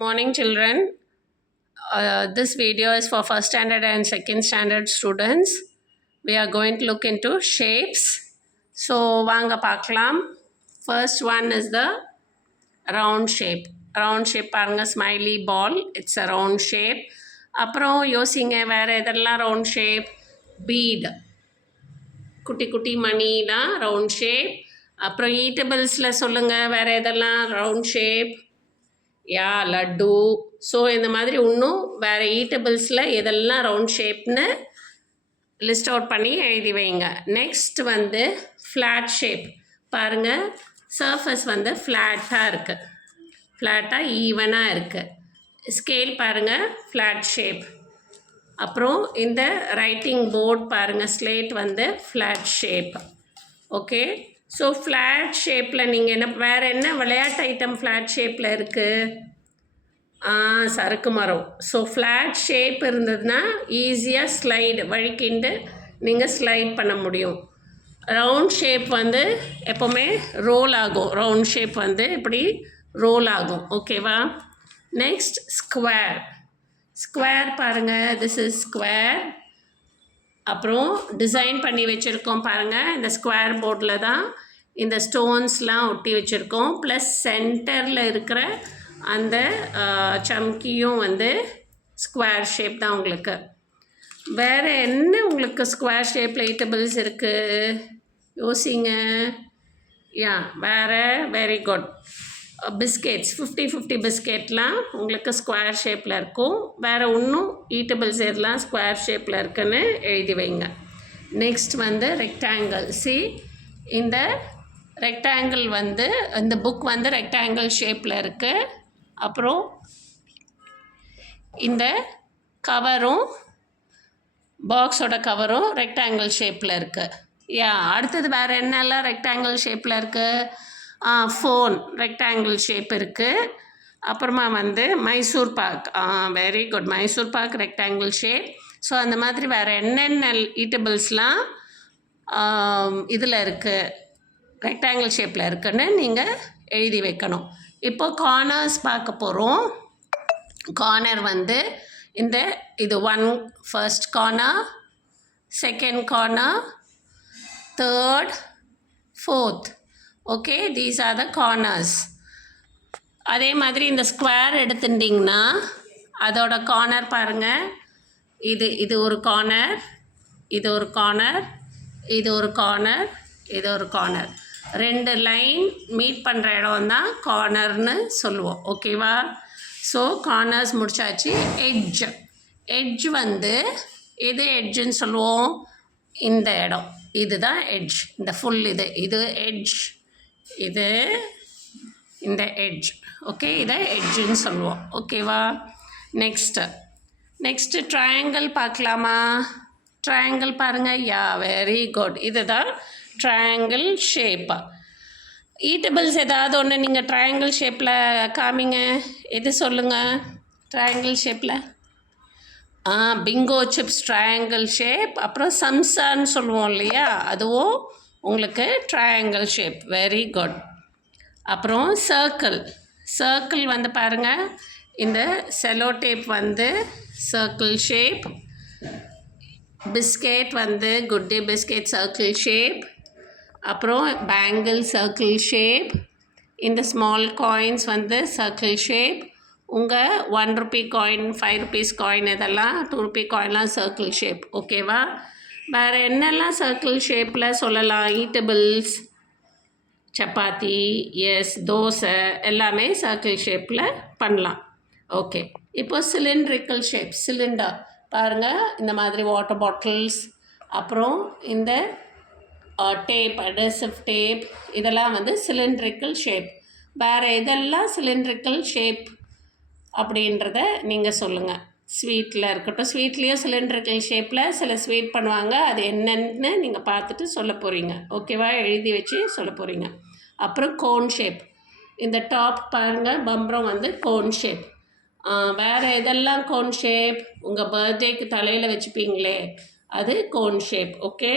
Morning, children. This video is for first standard and second standard students. We are going to look into shapes. So, வாங்க பார்க்கலாம். First one is the round shape. Round shape பாருங்க smiley ball. It's a round shape. அப்புறம் யோசிங்க வேறு எதெல்லாம் round shape? Bead. குட்டி குட்டி மணிலாம் round shape. அப்புறம் ஈட்டபிள்ஸில் சொல்லுங்கள் வேறு எதெல்லாம் round shape? யா லட்டு. ஸோ இந்த மாதிரி இன்னும் வேறு ஈட்டபிள்ஸில் எதெல்லாம் ரவுண்ட் ஷேப்னு லிஸ்ட் அவுட் பண்ணி எழுதி வைங்க. நெக்ஸ்ட் வந்து ஃப்ளாட் ஷேப் பாருங்கள். சர்ஃபஸ் வந்து ஃப்ளாட்டாக இருக்குது, ஃப்ளாட்டாக ஈவனாக இருக்குது. ஸ்கேல் பாருங்கள் ஃப்ளாட் ஷேப். அப்புறம் இந்த ரைட்டிங் போர்ட் பாருங்கள், ஸ்லேட் வந்து flat shape. Okay, so flat ஷேப்பில் நீங்கள் வேறு என்ன விளையாட்டு ஐட்டம் ஃப்ளாட் ஷேப்பில் இருக்குது? சறுக்கு மரம். ஸோ ஃப்ளாட் ஷேப் இருந்ததுன்னா ஈஸியாக ஸ்லைடு வழிக்கிண்டு நீங்கள் ஸ்லைட் பண்ண முடியும். ரவுண்ட் ஷேப் வந்து எப்போவுமே ரோல் ஆகும். ரவுண்ட் ஷேப் வந்து இப்படி ரோல் ஆகும். ஓகேவா? Next square. ஸ்கொயர் பாருங்கள், திஸ் இஸ் ஸ்கொயர். அப்புறம் டிசைன் பண்ணி வச்சுருக்கோம் பாருங்கள். இந்த ஸ்கொயர் போர்டில் தான் இந்த ஸ்டோன்ஸ்லாம் ஒட்டி வச்சுருக்கோம். ப்ளஸ் சென்டரில் இருக்கிற அந்த சம்கியும் வந்து ஸ்கொயர் ஷேப் தான் உங்களுக்கு. வேறு என்ன உங்களுக்கு ஸ்கொயர் ஷேப்பில் ஈட்டபிள்ஸ் இருக்குது? யோசிங்க. யா வேறு வெரி குட். பிஸ்கெட்ஸ் 50-50 பிஸ்கெட்லாம் உங்களுக்கு ஸ்கொயர் ஷேப்பில் இருக்கும். வேறு இன்னும் ஈட்டபிள்ஸ் எல்லாம் ஸ்கொயர் ஷேப்பில் இருக்குன்னு எழுதி வைங்க. நெக்ஸ்ட் வந்து ரெக்டாங்கிள். இந்த ரெக்டாங்கிள் வந்து இந்த புக் வந்து ரெக்டாங்கிள் ஷேப்பில் இருக்குது. அப்புறம் இந்த கவரும் பாக்ஸோட கவரும் ரெக்டாங்கிள் ஷேப்பில் இருக்குது. யா அடுத்தது வேறு என்னெல்லாம் ரெக்டாங்கிள் ஷேப்பில் இருக்குது? ஃபோன் ரெக்டாங்கிள் ஷேப் இருக்குது. அப்புறமா வந்து Mysore pak. Very good, Mysore pak rectangle shape. So அந்த மாதிரி வேறு என்னென்ன ஈட்டபிள்ஸ்லாம் இதில் இருக்குது, ரெக்டாங்கிள் ஷேப்பில் இருக்குன்னு நீங்கள் எழுதி வைக்கணும். இப்போது கார்னர்ஸ் பார்க்க போகிறோம். கார்னர் வந்து இது first corner, second corner, third, fourth. Okay, these are the corners. அதே மாதிரி இந்த ஸ்கொயர் எடுத்துட்டிங்கன்னா அதோட கார்னர் பாருங்கள். இது ஒரு கார்னர், இது ஒரு கார்னர், இது ஒரு கார்னர், இது ஒரு கார்னர். 2 லைன் மீட் பண்ணுற இடம் தான் கார்னர்னு சொல்லுவோம். ஓகேவா? ஸோ கார்னர்ஸ் முடிச்சாச்சு. எட்ஜ் வந்து எது எட்ஜுன்னு சொல்லுவோம்? இந்த இடம் இதுதான் எட்ஜ். இந்த ஃபுல் இது எட்ஜ், இது இந்த எட்ஜ். ஓகே, இதை எட்ஜுன்னு சொல்லுவோம். ஓகேவா? நெக்ஸ்ட்டு ட்ரையாங்கிள் பார்க்கலாமா? ட்ரையாங்கிள் பாருங்கள். யா வெரி குட், இதுதான் ட்ரையாங்கிள் ஷேப். ஈட்டபிள்ஸ் ஏதாவது ஒன்று நீங்கள் ட்ரையாங்கிள் ஷேப்பில் காமிங்க. எது சொல்லுங்கள் ட்ரையாங்கிள் ஷேப்பில்? Bingo chips triangle shape. அப்புறம் சம்சான்னு சொல்லுவோம் இல்லையா, அதுவும் உங்களுக்கு ட்ரையாங்கிள் ஷேப். Very good. அப்புறம் சர்க்கிள் வந்து பாருங்கள். இந்த செலோ டேப் வந்து சர்க்கிள் ஷேப். பிஸ்கெட் வந்து good day biscuit circle shape. அப்புறம் பேங்கிள் சர்க்கிள் ஷேப். இந்த ஸ்மால் காயின்ஸ் வந்து சர்க்கிள் ஷேப். உங்கள் 1 ரூபி காயின், 5 ருபீஸ் காயின், இதெல்லாம் 2 ரூபி காயின்லாம் சர்க்கிள் ஷேப். ஓகேவா? வேறு என்னெல்லாம் சர்க்கிள் ஷேப்பில் சொல்லலாம்? ஈட்டபிள்ஸ், சப்பாத்தி, தோசை எல்லாமே சர்க்கிள் ஷேப்பில் பண்ணலாம். ஓகே, இப்போ சிலிண்ட்ரிக்கல் ஷேப். சிலிண்டர் பாருங்கள், இந்த மாதிரி வாட்டர் பாட்டில்ஸ். அப்புறம் இந்த டேப், அடெசிவ் டேப், இதெல்லாம் வந்து சிலிண்ட்ரிக்கல் ஷேப். வேறு இதெல்லாம் சிலிண்ட்ரிக்கல் ஷேப் அப்படின்றத நீங்கள் சொல்லுங்கள். ஸ்வீட்டில் இருக்கட்டும், ஸ்வீட்லேயும் சிலிண்ட்ரிக்கல் ஷேப்பில் சில ஸ்வீட் பண்ணுவாங்க. அது என்னென்னு நீங்கள் பார்த்துட்டு சொல்ல போகிறீங்க. ஓகேவா? எழுதி வச்சு சொல்ல போகிறீங்க. அப்புறம் கோன் ஷேப். இந்த டாப் பாருங்கள், பம்பரம் வந்து கோன் ஷேப். வேறு எதெல்லாம் கோன் ஷேப்? உங்கள் பர்த்டேக்கு தலையில் வச்சுப்பீங்களே, அது கோன் ஷேப். ஓகே.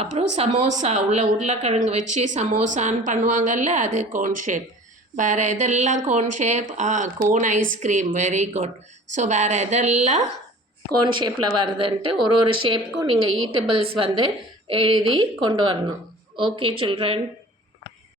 அப்புறம் சமோசா, உருளைக்கிழங்கு வச்சு சமோசான்னு பண்ணுவாங்கல்ல, அது கோன் ஷேப். வேறு எதெல்லாம் cone shape? Cone ice cream, very good. So வேறு எதெல்லாம் கோன் ஷேப்பில் வருதுன்ட்டு ஒரு ஷேப்புக்கும் நீங்கள் ஈட்டபிள்ஸ் வந்து எழுதி கொண்டு வரணும். Okay children.